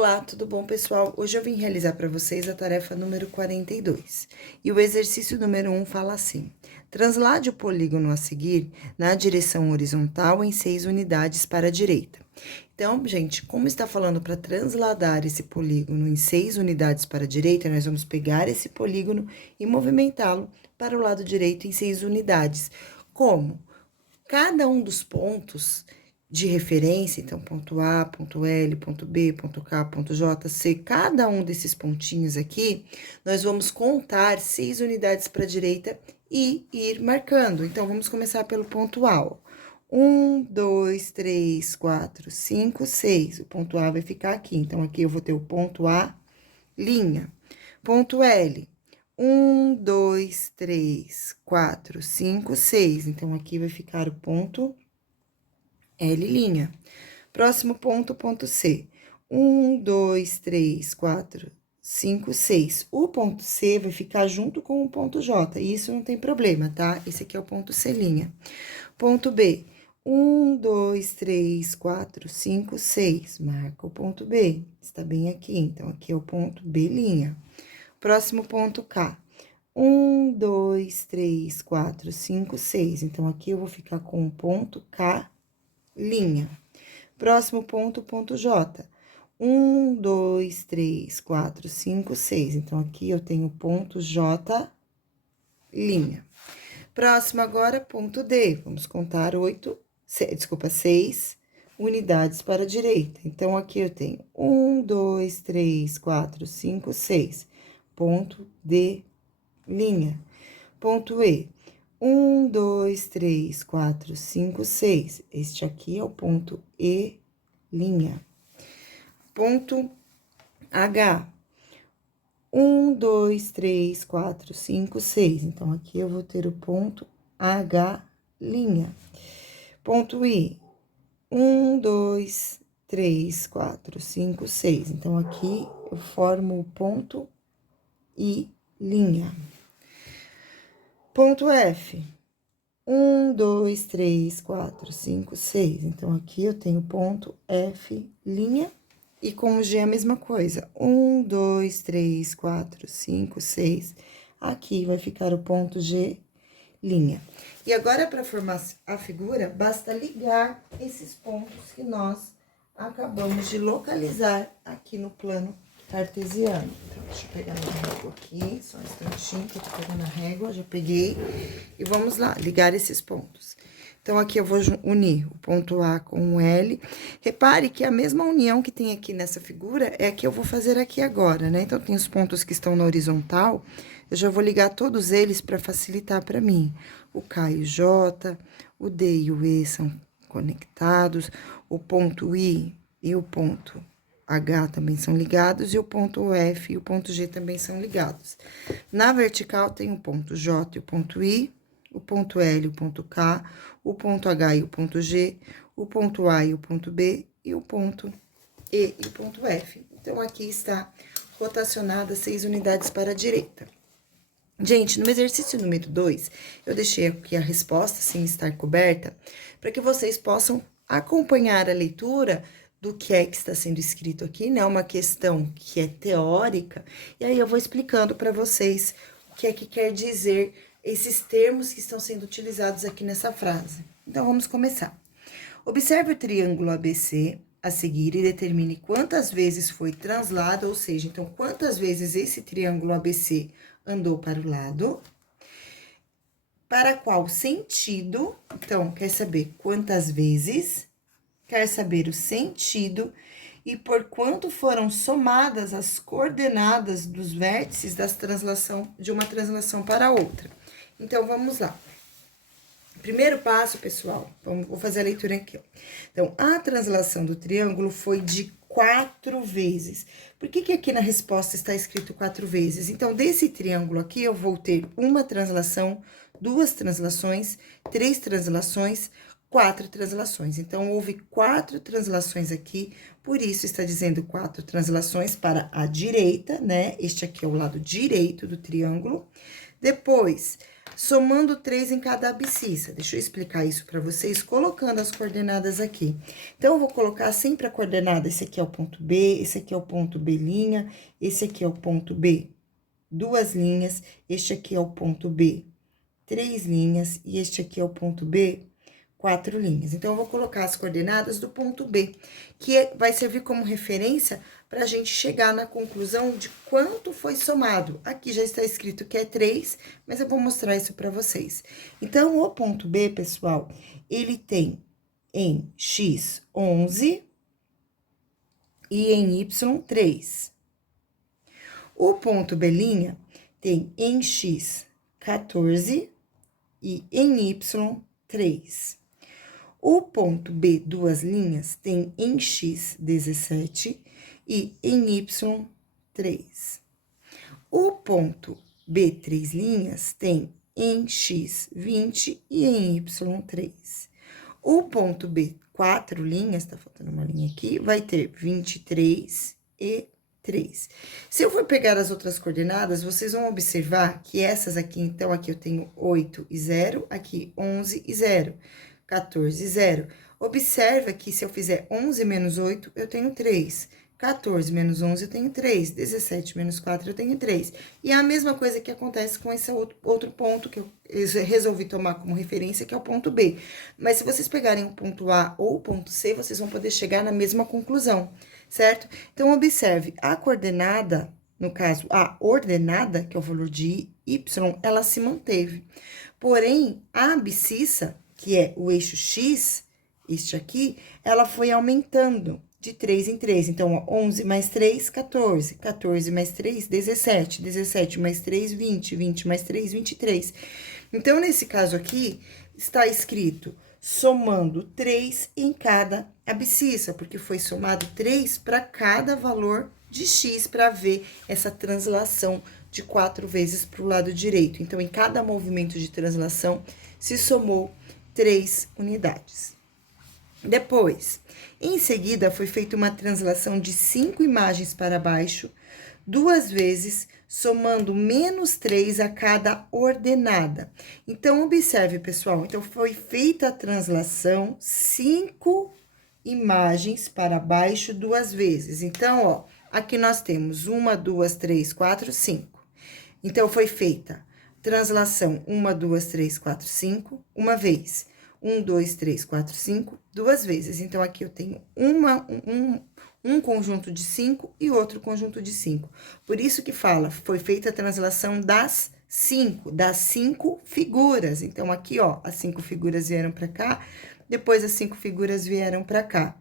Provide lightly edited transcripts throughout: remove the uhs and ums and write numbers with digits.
Olá, tudo bom, pessoal? Hoje eu vim realizar para vocês a tarefa número 42. E o exercício número 1 fala assim: translade o polígono a seguir na direção horizontal em 6 unidades para a direita. Então, gente, como está falando para transladar esse polígono em 6 unidades para a direita, nós vamos pegar esse polígono e movimentá-lo para o lado direito em 6 unidades. Como? Cada um dos pontos de referência, então, ponto A, ponto L, ponto B, ponto K, ponto J, C, cada um desses pontinhos aqui, nós vamos contar 6 unidades para a direita e ir marcando. Então, vamos começar pelo ponto A, ó. 1, 2, 3, 4, 5, 6. O ponto A vai ficar aqui. Então, aqui eu vou ter o ponto A, linha. Ponto L. 1, 2, 3, 4, 5, 6. Então, aqui vai ficar o ponto L'. Próximo ponto, ponto C. 1, 2, 3, 4, 5, 6. O ponto C vai ficar junto com o ponto J, e isso não tem problema, tá? Esse aqui é o ponto C'. Ponto B. 1, 2, 3, 4, 5, 6. Marca o ponto B. Está bem aqui, então, aqui é o ponto B'. Próximo ponto K. 1, 2, 3, 4, 5, 6. Então, aqui eu vou ficar com o ponto K'. Próximo ponto, ponto J. 1, 2, 3, 4, 5, 6. Então, aqui eu tenho ponto J'. Próximo agora, ponto D. Vamos contar 6 unidades para a direita. Então, aqui eu tenho 1, 2, 3, 4, 5, 6. Ponto D'. Ponto E. 1, 2, 3, 4, 5, 6. Este aqui é o ponto E'. Ponto H. 1, 2, 3, 4, 5, 6. Então, aqui eu vou ter o ponto H'. Ponto I. 1, 2, 3, 4, 5, 6. Então, aqui eu formo o ponto I'. Ponto F. 1, 2, 3, 4, 5, 6. Então, aqui eu tenho ponto F'. E com o G a mesma coisa. 1, 2, 3, 4, 5, 6. Aqui vai ficar o ponto G'. E agora, para formar a figura, basta ligar esses pontos que nós acabamos de localizar aqui no plano cartesiano. Então, deixa eu pegar minha régua aqui, só um instantinho que eu tô pegando a régua, já peguei. E vamos lá, ligar esses pontos. Então, aqui eu vou unir o ponto A com o L. Repare que a mesma união que tem aqui nessa figura é a que eu vou fazer aqui agora, né? Então, tem os pontos que estão na horizontal, eu já vou ligar todos eles para facilitar para mim. O K e o J, o D e o E são conectados, o ponto I e o ponto H também são ligados, e o ponto F e o ponto G também são ligados. Na vertical, tem o ponto J e o ponto I, o ponto L e o ponto K, o ponto H e o ponto G, o ponto A e o ponto B, e o ponto E e o ponto F. Então, aqui está rotacionada 6 unidades para a direita. Gente, no exercício número 2, eu deixei aqui a resposta sem estar coberta, para que vocês possam acompanhar a leitura do que é que está sendo escrito aqui, né? Uma questão que é teórica, e aí eu vou explicando para vocês o que é que quer dizer esses termos que estão sendo utilizados aqui nessa frase. Então, vamos começar. Observe o triângulo ABC a seguir e determine quantas vezes foi translado, ou seja, então, quantas vezes esse triângulo ABC andou para o lado, para qual sentido, então, quer saber quantas vezes, quer saber o sentido e por quanto foram somadas as coordenadas dos vértices de uma translação para outra. Então, vamos lá. Primeiro passo, pessoal, vou fazer a leitura aqui, ó. Então, a translação do triângulo foi de 4 vezes. Por que que aqui na resposta está escrito 4 vezes? Então, desse triângulo aqui, eu vou ter uma translação, 2 translações, 3 translações, 4 translações. Então, houve 4 translações aqui, por isso está dizendo 4 translações para a direita, né? Este aqui é o lado direito do triângulo. Depois, somando 3 em cada abscissa. Deixa eu explicar isso para vocês, colocando as coordenadas aqui. Então, eu vou colocar sempre a coordenada, esse aqui é o ponto B, esse aqui é o ponto B', esse aqui é o ponto B, 2 linhas, este aqui é o ponto B, 3 linhas, e este aqui é o ponto B, 4 linhas. Então, eu vou colocar as coordenadas do ponto B, que vai servir como referência para a gente chegar na conclusão de quanto foi somado. Aqui já está escrito que é 3, mas eu vou mostrar isso para vocês. Então, o ponto B, pessoal, ele tem em x 11 e em y 3. O ponto B' tem em x 14 e em y 3. O ponto B, 2 linhas, tem em x 17 e em y 3. O ponto B, 3 linhas, tem em x 20 e em y 3. O ponto B, 4 linhas, tá faltando uma linha aqui, vai ter 23 e 3. Se eu for pegar as outras coordenadas, vocês vão observar que essas aqui, então, aqui eu tenho 8 e 0, aqui 11 e 0. 14, 0. Observa que se eu fizer 11 menos 8, eu tenho 3. 14 menos 11, eu tenho 3. 17 menos 4, eu tenho 3. E é a mesma coisa que acontece com esse outro ponto que eu resolvi tomar como referência, que é o ponto B. Mas se vocês pegarem o ponto A ou o ponto C, vocês vão poder chegar na mesma conclusão, certo? Então, observe, a coordenada, no caso, a ordenada, que é o valor de y, ela se manteve. Porém, a abscissa, que é o eixo X, este aqui, ela foi aumentando de 3 em 3. Então, ó, 11 mais 3, 14. 14 mais 3, 17. 17 mais 3, 20. 20 mais 3, 23. Então, nesse caso aqui, está escrito somando 3 em cada abscissa, porque foi somado 3 para cada valor de X, para ver essa translação de 4 vezes para o lado direito. Então, em cada movimento de translação, se somou 3 unidades. Depois, em seguida, foi feita uma translação de 5 imagens para baixo, 2 vezes, somando menos 3 a cada ordenada. Então, observe, pessoal, então, foi feita a translação, 5 imagens para baixo, 2 vezes. Então, ó, aqui nós temos 1, 2, 3, 4, 5. Então, foi feita translação 1, 2, 3, 4, 5, uma vez. 1, 2, 3, 4, 5, 2 vezes. Então, aqui eu tenho um conjunto de 5 e outro conjunto de 5. Por isso que fala, foi feita a translação das 5 figuras. Então, aqui, ó, as 5 figuras vieram para cá, depois as 5 figuras vieram para cá.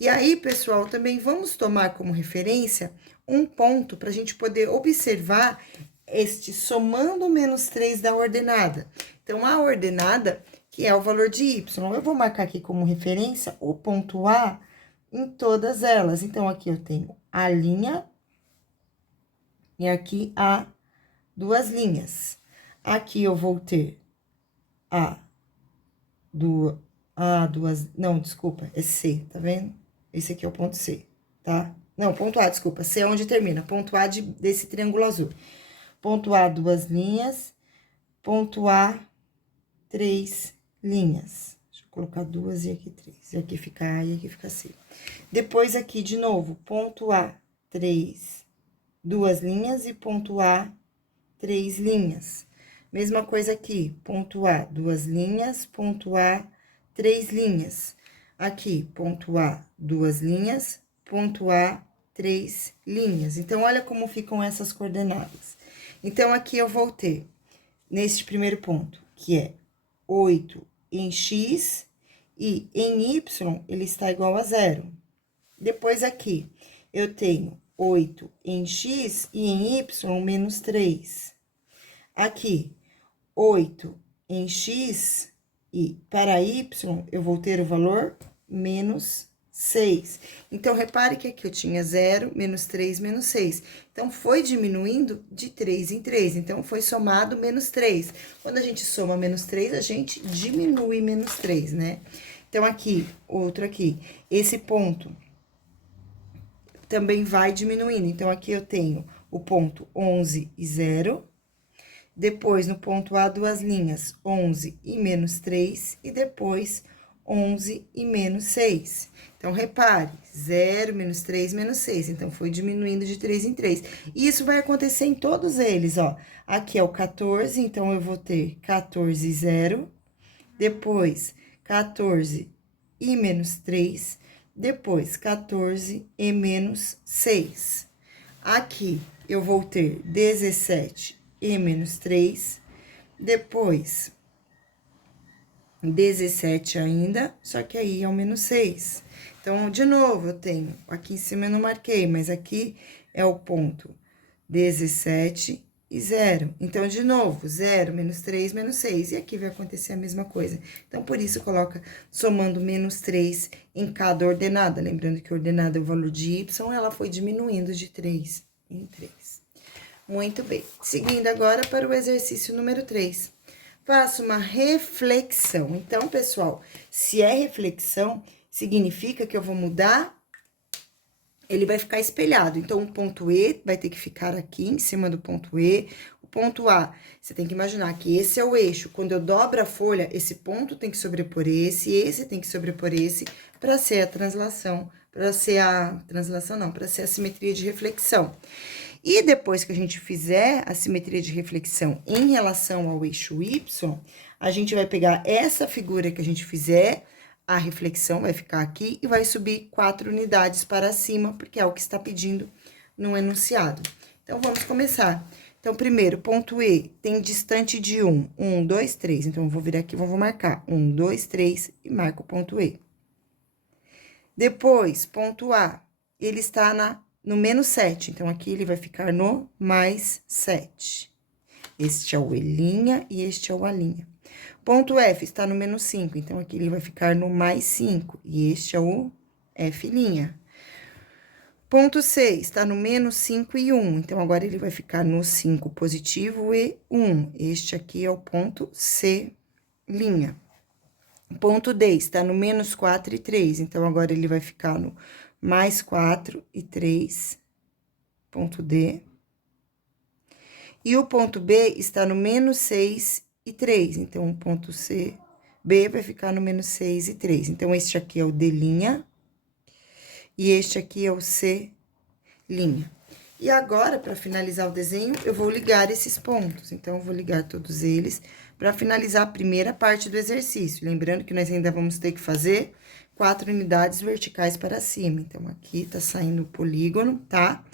E aí, pessoal, também vamos tomar como referência um ponto para a gente poder observar este somando menos 3 da ordenada. Então, a ordenada, que é o valor de y, eu vou marcar aqui como referência o ponto A em todas elas. Então, aqui eu tenho a linha e aqui a 2 linhas. Aqui eu vou ter não, desculpa, é C, tá vendo? Esse aqui é o ponto C, tá? Não, ponto A, desculpa, C é onde termina, ponto A desse triângulo azul. Ponto A, 2 linhas, ponto A, 3 linhas. Deixa eu colocar 2 e aqui 3. E aqui fica A e aqui fica C. Depois, aqui, de novo, ponto A, 2 linhas e ponto A, 3 linhas. Mesma coisa aqui, ponto A, 2 linhas, ponto A, 3 linhas. Aqui, ponto A, 2 linhas, ponto A, 3 linhas. Então, olha como ficam essas coordenadas. Então, aqui eu vou ter, neste primeiro ponto, que é 8 em x e em y ele está igual a 0. Depois, aqui, eu tenho 8 em x e em y menos 3. Aqui, 8 em x e para y eu vou ter o valor menos 6. Então, repare que aqui eu tinha 0, menos 3, menos 6. Então, foi diminuindo de 3 em 3. Então, foi somado menos 3. Quando a gente soma menos 3, a gente diminui menos 3, né? Então, aqui, outro aqui. Esse ponto também vai diminuindo. Então, aqui eu tenho o ponto 11 e 0. Depois, no ponto A, duas linhas, 11 e menos 3, e depois 11 e menos 6. Então, repare, 0, menos 3, menos 6. Então, foi diminuindo de 3 em 3. E isso vai acontecer em todos eles, ó. Aqui é o 14, então, eu vou ter 14 e 0. Depois, 14 e menos 3. Depois, 14 e menos 6. Aqui, eu vou ter 17 e menos 3. Depois, 17 ainda, só que aí é o menos 6. Então, de novo, eu tenho, aqui em cima eu não marquei, mas aqui é o ponto 17 e 0. Então, de novo, 0, menos 3, menos 6. E aqui vai acontecer a mesma coisa. Então, por isso, coloca somando menos 3 em cada ordenada. Lembrando que ordenada é o valor de y, ela foi diminuindo de 3 em 3. Muito bem. Seguindo agora para o exercício número 3. Faça uma reflexão. Então, pessoal, se é reflexão, significa que eu vou mudar, ele vai ficar espelhado. Então, o ponto E vai ter que ficar aqui em cima do ponto E. O ponto A, você tem que imaginar que esse é o eixo. Quando eu dobro a folha, esse ponto tem que sobrepor esse tem que sobrepor esse, para ser a translação, para ser a simetria de reflexão. E depois que a gente fizer a simetria de reflexão em relação ao eixo Y, a gente vai pegar essa figura que a gente fizer, a reflexão vai ficar aqui e vai subir 4 unidades para cima, porque é o que está pedindo no enunciado. Então, vamos começar. Então, primeiro, ponto E tem distante de 1. 1, 2, 3. Então, eu vou vir aqui, vou marcar 1, 2, 3 e marco o ponto E. Depois, ponto A, ele está no menos 7. Então, aqui ele vai ficar no mais 7. Este é o E' e este é o A'. Ponto F está no menos 5. Então, aqui ele vai ficar no mais 5. E este é o F'. Ponto C está no menos 5 e 1. Então, agora ele vai ficar no 5 positivo e 1. Este aqui é o ponto C'. Ponto D está no menos 4 e 3. Então, agora ele vai ficar no mais 4 e 3, ponto D. E o ponto B está no menos 6 e 3. Então, o ponto C, B vai ficar no menos 6 e 3. Então, este aqui é o D', e este aqui é o C'. E agora, para finalizar o desenho, eu vou ligar esses pontos. Então, eu vou ligar todos eles para finalizar a primeira parte do exercício. Lembrando que nós ainda vamos ter que fazer 4 unidades verticais para cima. Então, aqui tá saindo o polígono, tá?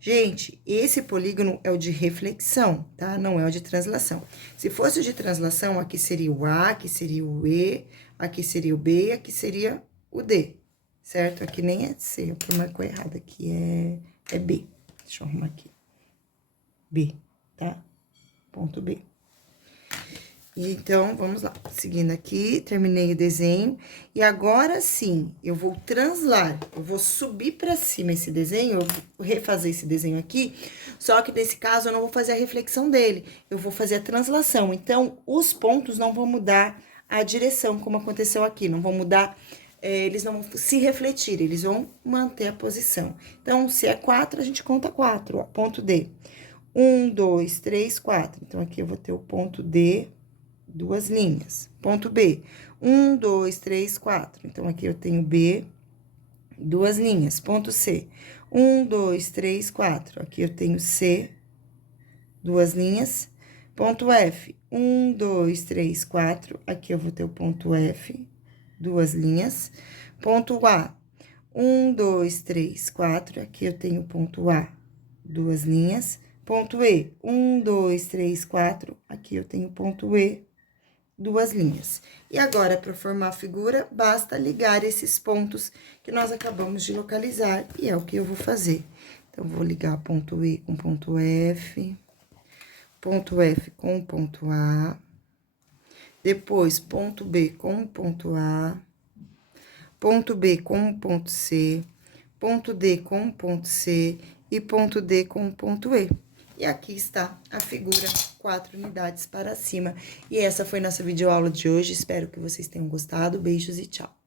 Gente, esse polígono é o de reflexão, tá? Não é o de translação. Se fosse o de translação, aqui seria o A, aqui seria o E, aqui seria o B, aqui seria o D, certo? Aqui nem é C, eu marcou errado, aqui é B. Deixa eu arrumar aqui. B, tá? Ponto B. Então, vamos lá. Seguindo aqui, terminei o desenho. E agora sim, eu vou translar. Eu vou subir pra cima esse desenho, eu vou refazer esse desenho aqui. Só que nesse caso, eu não vou fazer a reflexão dele. Eu vou fazer a translação. Então, os pontos não vão mudar a direção, como aconteceu aqui. Não vão mudar, eles não vão se refletir, eles vão manter a posição. Então, se é 4, a gente conta 4, ó. Ponto D. 1, 2, 3, 4. Então, aqui eu vou ter o ponto D, 2 linhas. Ponto B, 1, 2, 3, 4. Então, aqui eu tenho B, 2 linhas. Ponto C, 1, 2, 3, 4. Aqui eu tenho C, 2 linhas. Ponto F, 1, 2, 3, 4. Aqui eu vou ter o ponto F, 2 linhas. Ponto A, 1, 2, 3, 4. Aqui eu tenho o ponto A, 2 linhas. Ponto E, 1, 2, 3, 4. Aqui eu tenho o ponto E, 2 linhas. E agora, para formar a figura, basta ligar esses pontos que nós acabamos de localizar, e é o que eu vou fazer. Então, vou ligar ponto E com ponto F com ponto A, depois ponto B com ponto A, ponto B com ponto C, ponto D com ponto C e ponto D com ponto E. E aqui está a figura 4 unidades para cima. E essa foi nossa videoaula de hoje. Espero que vocês tenham gostado. Beijos e tchau.